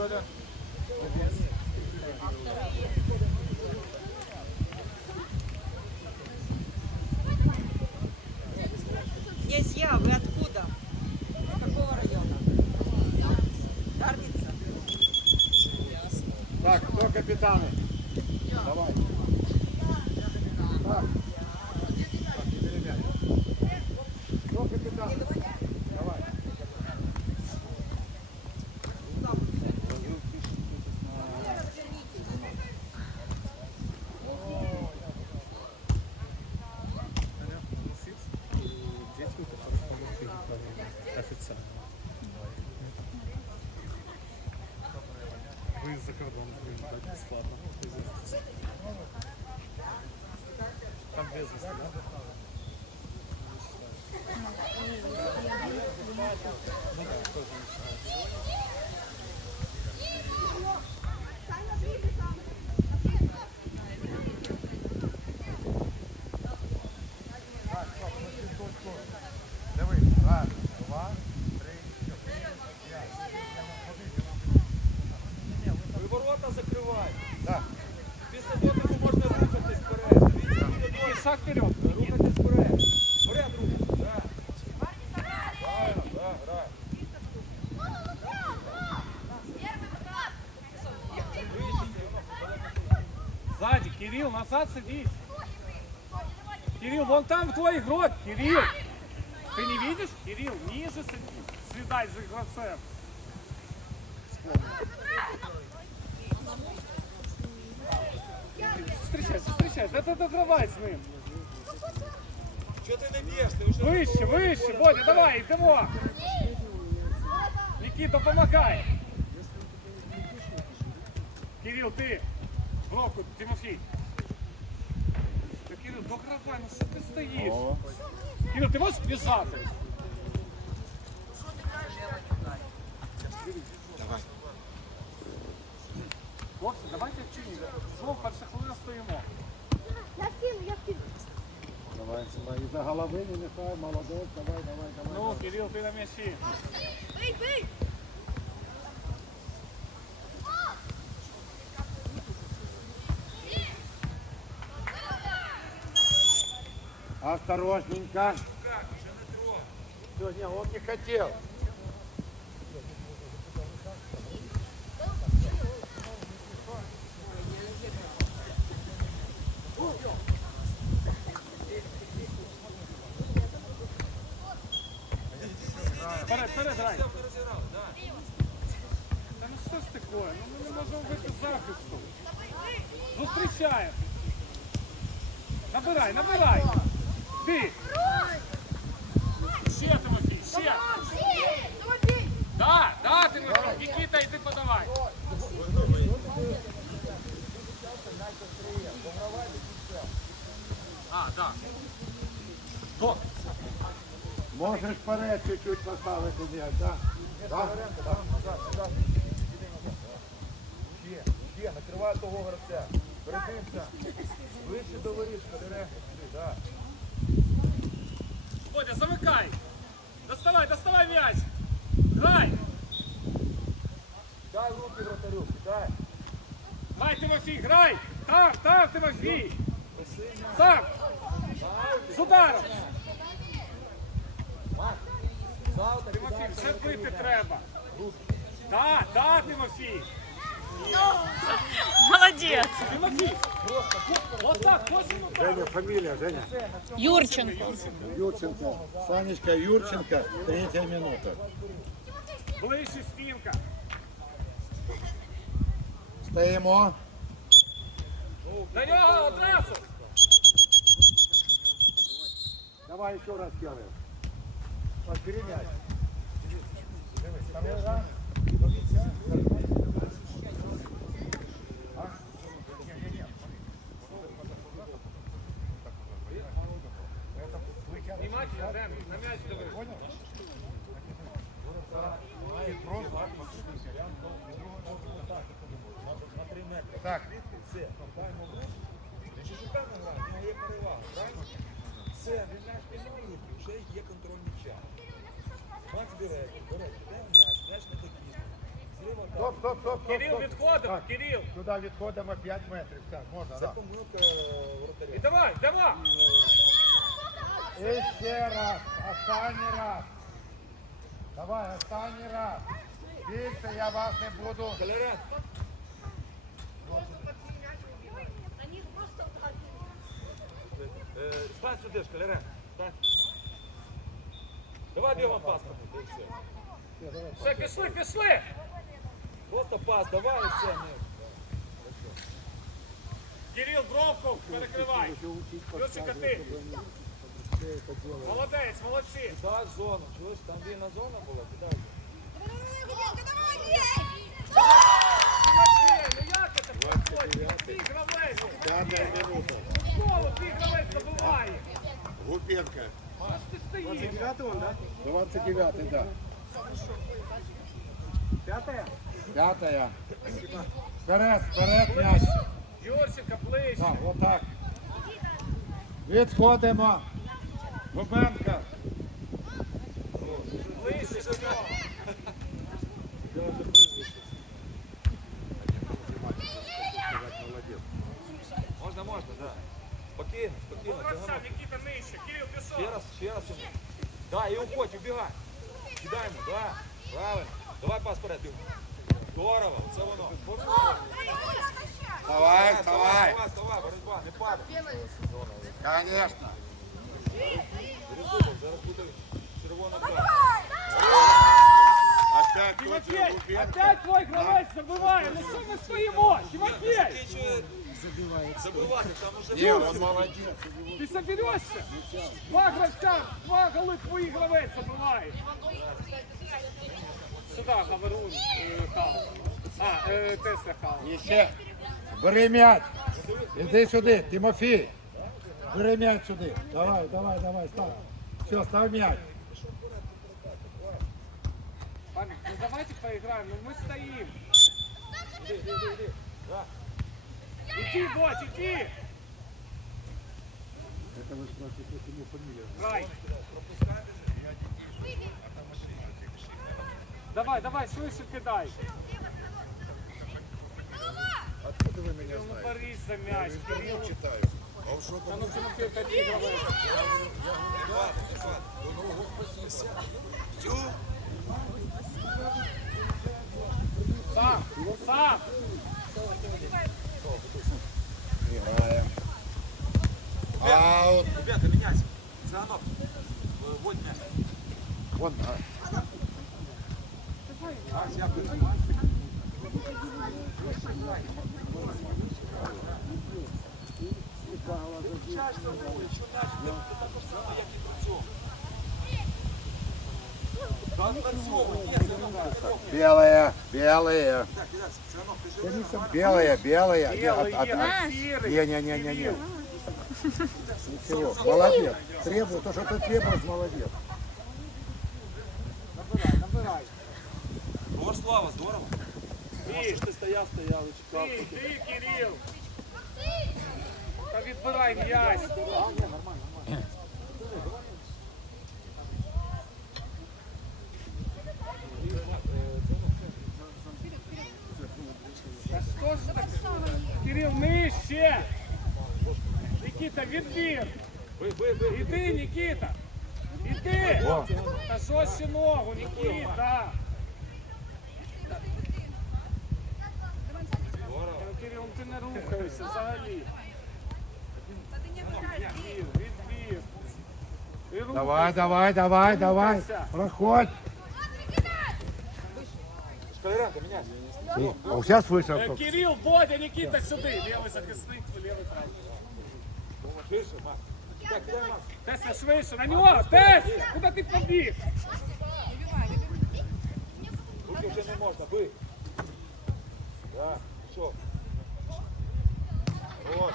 Оля. Князья, вы откуда? Из какого района? Дарница? Так, кто капитаны? Да, тоже не шаг вперед. вперед. Рухатись. Да. Правильно, да, грай. Сзади, Кирилл, назад садись. Кирилл, вон там твой игрок, Кирилл. Ты не видишь? Кирилл, ниже садись. Следай за игроком. Встречайся, встречайся. Да ты догравай с ним. Чого ти не б'єш? Ти вже Вище, вище, Бодя, давай, йдемо. Никита, помогай. Кирилл, ти. В руку, Тимофій. Та, Кирилл, догравай, ну що ти стоїш? О. Кирилл, ти можеш біжати? Давай. Хлопці, давайте вчині. Знов перша хвилина стоїмо. Я вкину, я вкину. Давай, давай. І за голови не нехай, молодець. Давай, давай, давай. Ну, Кирилл, ти на м'ячі. Бий, бий! Осторожненько. Сегодня он не хотел. Вперед, вперед, грай. все розіграв. Да. Та ну що ж таке? Ну ми не можемо вийти з захисту. Зустрічаємо. Набирай, набирай. Ти. Ще, Тимофій, ще. Да, да, Тимофій. Нікіта, йди подавай. А, да. До. Можеш вперед чуть-чуть поставити м'яч, так? Є, є, накриває того гравця. Передився. Вище до воріжка, дире. Да. Бодя, замикай. Доставай, доставай м'яч. Грай. Дай руки вратарю, дай. Грай, Тимофій, грай. Там, там, Тимофій. Сам. З ударом. Тимофій, все бити треба. Да, да, Тимофій. Молодец. Тимофій. Так. Женя, фамилия, Женя. Юрченко. Юрченко. Санечка Юрченко, третья минута. Ближче стінка. Стоїмо. До нього одразу. Давай еще раз делаем. Подбери мяч. Там я рано. Внимательно, Дем, на м'яч дивись. Так, все, компаємо в руку. Він же шуками грає, в нього є перевага, правильно? Все, він наш пільнує руки, вже є контроль м'яча. Макс бере, бере, йде в м'яч, м'яч не такий. зліва там. Стоп, стоп, стоп, стоп. Кирил, стоп. відходимо, Так, Кирил. Туди відходимо 5 метрів. Так, можна, Це так. помилка І воротаря. давай, давай. І ще раз, останній раз. Давай, останній раз. Більше я вас не буду. Калярен. Е, Стань сюди, Шкалярен. Стань. Давай бігом пас. і все. Все, пішли, пішли. Просто пас, давай і все. ні. Кирил, бровку перекривай. Ключика ти. Молодець, молодці. Так, зону. Чуєш, там вільна зона була, кидай. Ну це проходить? Ти гравець. П'ята минута. Знову ти гравець забуває. Губенко. Що ж ти стоїш? 29-й, да. П'ятая? П'ятая. Вперед, вперед, м'яч. Юрченко, ближче. Так, отак. Відходимо. Губенко. Ближче до нього. Можна, можна, так. Спокійно, спокійно. Молодця. Нікіта нижче. Кирил, пішов. Ще раз, ще раз. Да, і уходь, убігай. Кидаємо, да. Правильно. Давай пас вперед, бігом. Здорово, це воно. Давай, Давай, давай. давай, давай, боротьба, не падай. Конечно. Перезубов, зараз буде червона карта. Опять Тимофей, опять твой гравець забиває. Ну що ми стоїмо? Тимофей, Закінчує забивати, там уже Не, он молодец. ти соберешся? Два гравця, два голи твої гравець забиває. Сюди, Хаверун, е, Хал. А, е, Тесля Хал. Ще. Бери м'яч. Іди сюди, Тимофій. Бери м'яч сюди. Давай, давай, давай, став. Все, став м'яч. Память, ну давайте поиграем, ну мы стоим. Іди, іди, іди, іди. Да. Иди, Дочь, иди. Рай. Давай, давай, швидше кидай. Откуда ви мене Ну борись за мяч. Кирилл. читаю. А в що Да ну Тимофей, опять игрывает. Сам, сам. Граємо. Аут. Ребята, меняйся. Циганов, э, Не, не, не, не, не. Ничего, молодец. Требует, то, что ты требуешь, молодец. Набирай, набирай. Борслава, здорово. Ти, Ти стояв, стояв і чекав. ти, ти, Кирил. Та відбирай м'яч. Та Кирил, нижче. Нікіта, відбір. Бий, бий, бий. Іди, Нікіта. Іди. О. Та що ще ногу, Нікіта? Здорово. Ну, Кирил, ти не рухаєшся взагалі. Відбір, відбір. І рухайся. Давай, давай, давай, давай. Рухайся. Проходь. меняйся. А сейчас вышел. Е, Кирил, Бодя, Нікіта сюди. Лівий захисник, лівий правий. Ширше, Макс. Так, кидай, Макс. Теся, швидше, на нього! Теся! Куди ти побіг? Руки вже не можна, бий. Так, що? От.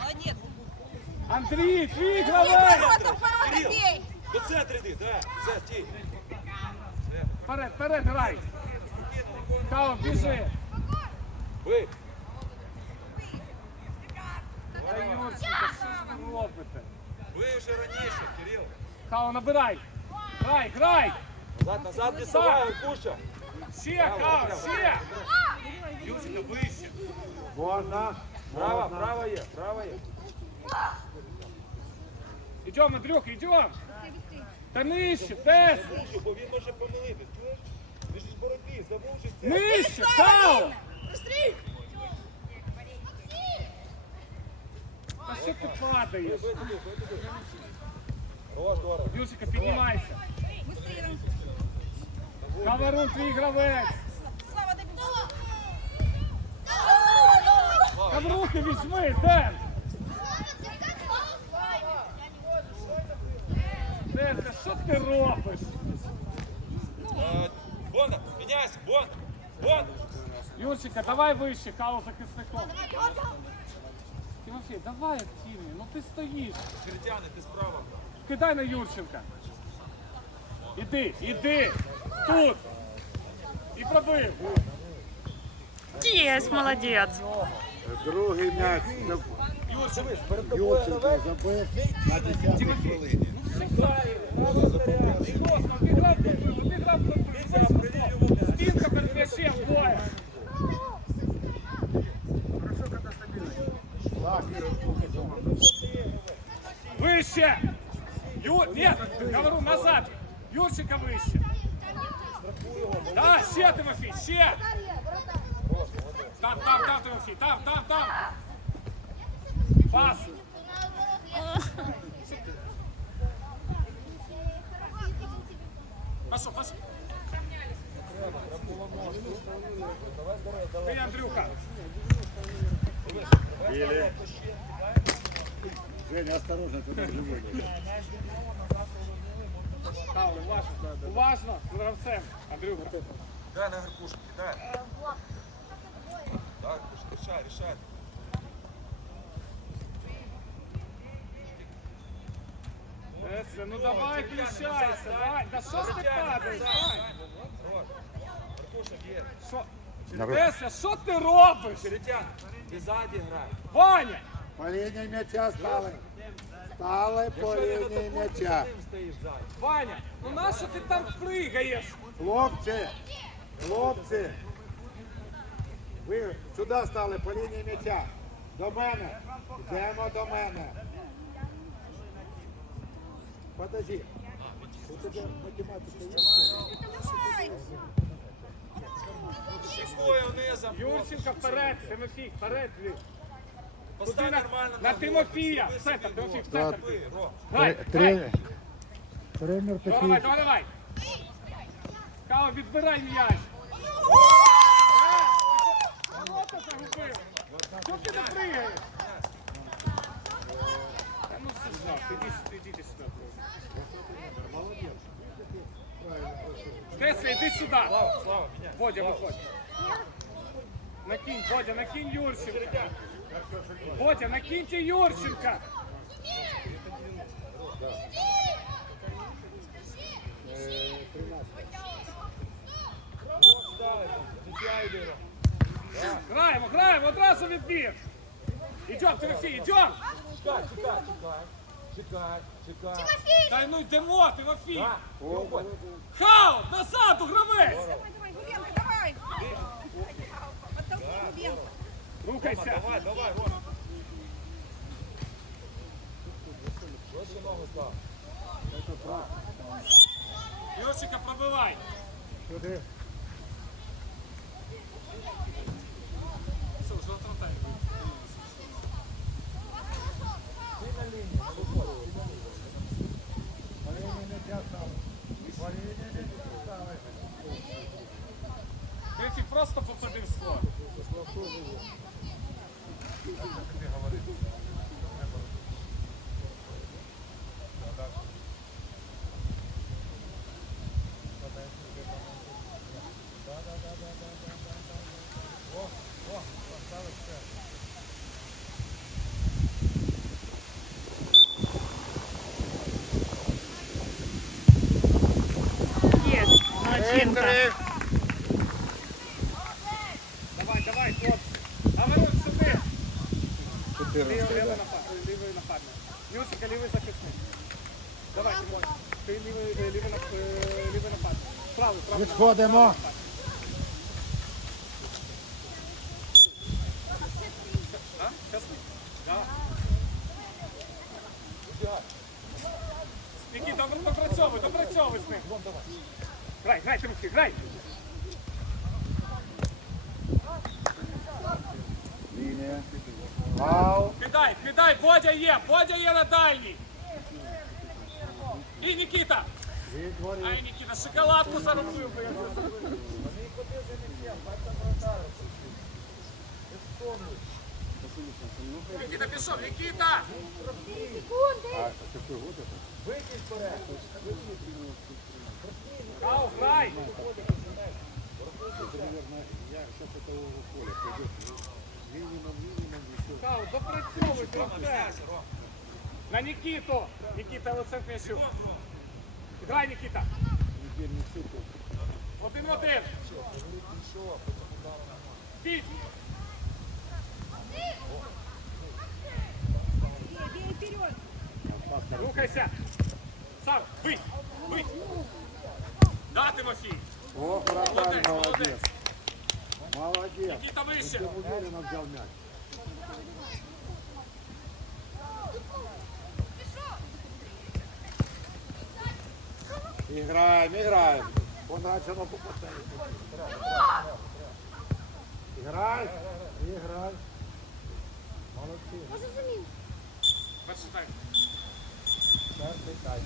Андрій, твій гравець! Кирил, до центру йди, так, все, стій. Вперед, вперед, грай! Као, біжи! Бий. Ви? Вже раніше, Кирил. Као, набирай! Грай, грай! Назад, назад, не совай, Куща. Ще, Кав, ще! Юрченко, вище. Можна. Право, право є, право є. Ідем, Андрюха, ідем. Та нижче, Тес. Бо він може помилитись, чуєш? Він ж в боротьбі, замучиться. Нижче, Кав. А що ти падаєш? Бий туди, бий туди. О, здорово. Юрчика, піднімайся. Каверун, твій гравець. Каврухи візьми, Ден. Деся, що ти Юрчика, давай вище, Кау захисником. Тимофій, давай активні, ну ти стоїш. Критяни, ти справа. Кидай на Юрченка. Іди, іди. Тут. І пробив. Есть, молодец. Другий м'яч. Юрченко забив на 10 хвилині. Пробив. Стінка перед м'ячем, двоє. Вище. Ю... Нет, говорю, назад. Юрчика вище. Да, ще, Тимофій, ще. Там, там, там, Тимофій, там, там, там. Пас. Пошел, пошел. Ты, Андрюха. Или... Женя, осторожно, туда живой. Кау, уважно. Уважно, з гравцем. Андрюха. Дай на гарпушку, дай. Так, рішай, рішай. Це, ну давай, включайся, давай. Да що ж ти падаєш? Давай. Аркуша. Що? На що ти робиш? Черетян, ти ззаді грай. Ваня! По лінії м'яча стали. Стали по лінії м'яча. Ваня, ну нащо ти там пригаєш? Хлопці, хлопці. Ви сюди стали по лінії м'яча. До мене. Йдемо до мене. Подожди. У тебе математика є? Шикою низом. Юрченко вперед, Тимофій, вперед. Куди на, нормально на. Тимофія. В центр, Тимофій, в центр. Ви, Ром. Грай, грай. Тренер Давай, давай, давай. Кава, відбирай м'яч. Е, ти Ворота загубив. Чого ти не пригаєш? Та ну нахуй, іди сюди, іди сюди. Теся, іди сюди. Слава, слава. Бодя, виходь. Накинь, Бодя, накинь Юрченка. Бодя, накиньте Юрченка. Граємо, граємо, одразу відбір. Ідем, Тимофій, ідем. Чекай, чекай, чекай. Чекай, чекай. Та ну йдемо, Тимофій. Так, виходь. Хау, назад, у гравець. Давай, давай, Губенко, давай! Оттолкни Губенко. Рухайся. Давай, давай, Ром. Проще ногу став. Юрчика пробивай. Сюди. Підходимо. Який там допрацьовуй, допрацьовуй з ним. Вон, давай. Грай, грай, Тимофій, грай. Кидай, кидай, Бодя є, Бодя є на дальній. І Нікіта. Ай, Нікіта шоколадку заробив. би, я не зробив. Нікіта пішов, Нікіта! Кау, грай! Кау, допрацьовуй, процес! На Нікіту! Нікіта, лицем к м'ячу. Грай, Нікіта! Один в один! Бій! Рухайся! Сам, бий! Бий! Да, Тимофій! О, вратарь, Молодець, молодець. Нікіта вище! Уверенно взяв м'яч. Играем, играем. Он раньше на попадает. Играй, играй. Молодцы. Може замін? Перший тайм. Перший тайм.